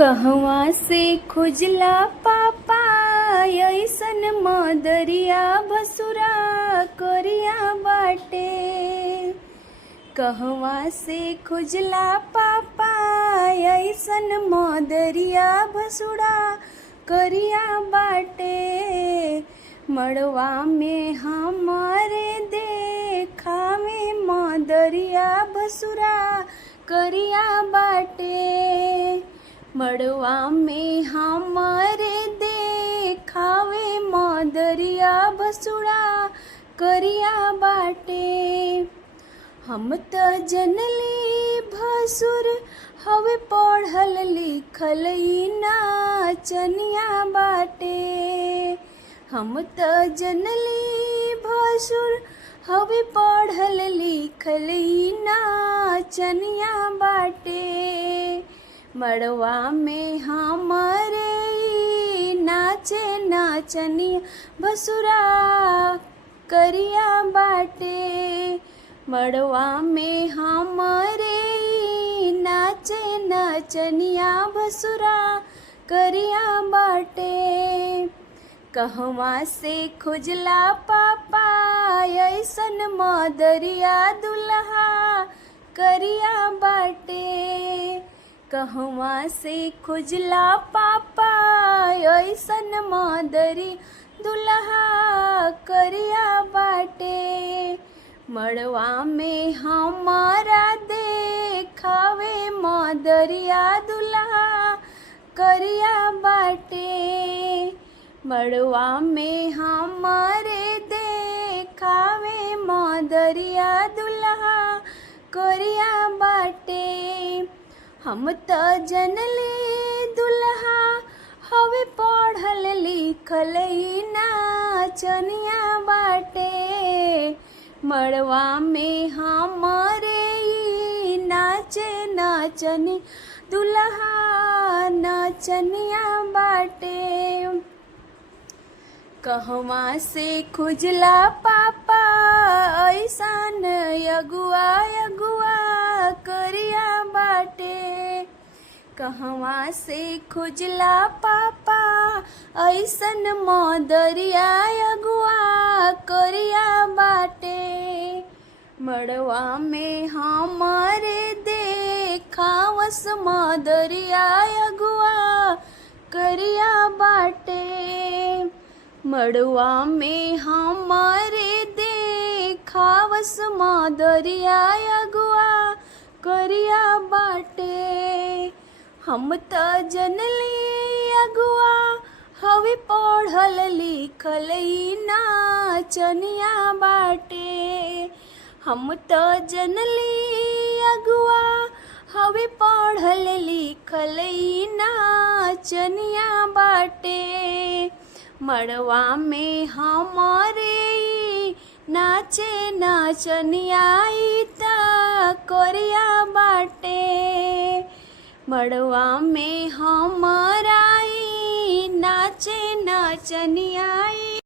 कहवा से खुजला पापा अइसन मदरिया भसुरा करिया बाटे। कहवा से खुजला पापा अइसन मदरिया भसुरा करिया बाटे। मड़वा में हमारे देखावे मदरिया भसुरा करिया बाटे। मड़वा में हमारे देखावे मदरिया भसुरा करिया बाटे। हम त जनली भसुर हवे पढ़ल लिखल ई नाचनिया बाटे। हम त जनली भसुर हवे पढ़ल लिखल ई नाचनिया बाटे। मड़वा में हमारे नाचे नाचनिया भसुरा करिया बाटे। मड़वा में हमारे नाचे नाचनिया भसुरा करिया बाटे। कहवा से खुजला पापा अइसन मदरिया दुल्हा करिया बाटे। कहवा से खुजला पापा अइसन मदरी दुल्हा करिया बाटे। मड़वा में हमारा देखावे मदरिया दुल्हा करिया बाटे। मड़वा में हमारे देखावे मदरिया दुल्हा करिया बाटे। हम त जनली दुल्हा हवे पढ़ल लिखल ई नाचनिया बाटे। मड़वा में हमारे नाचे नाचनी दुल्हा नाचनिया बाटे। कहवा से खुजला पापा अइसन अगुआ अगुआ करिया बाटे। कहवा से खुजला पापा अइसन मदरिया अगुआ करिया बाटे। मड़वा में हमारे देखावस मदरिया अगुआ करिया बाटे। मड़वा में हमारे देखावस मदरिया अगुआ करिया बाटे। हम त जनली अगुआ हवे पढ़ल लिखल ई नाचनिया बाटे। हम त जनली अगुआ हवे पढ़ल लिखल ई नाचनिया बाटे। मड़वा में हमारे नाचे नाचनिया त करिया बाटे। मड़वा में हमारा नाचे नाचनिया।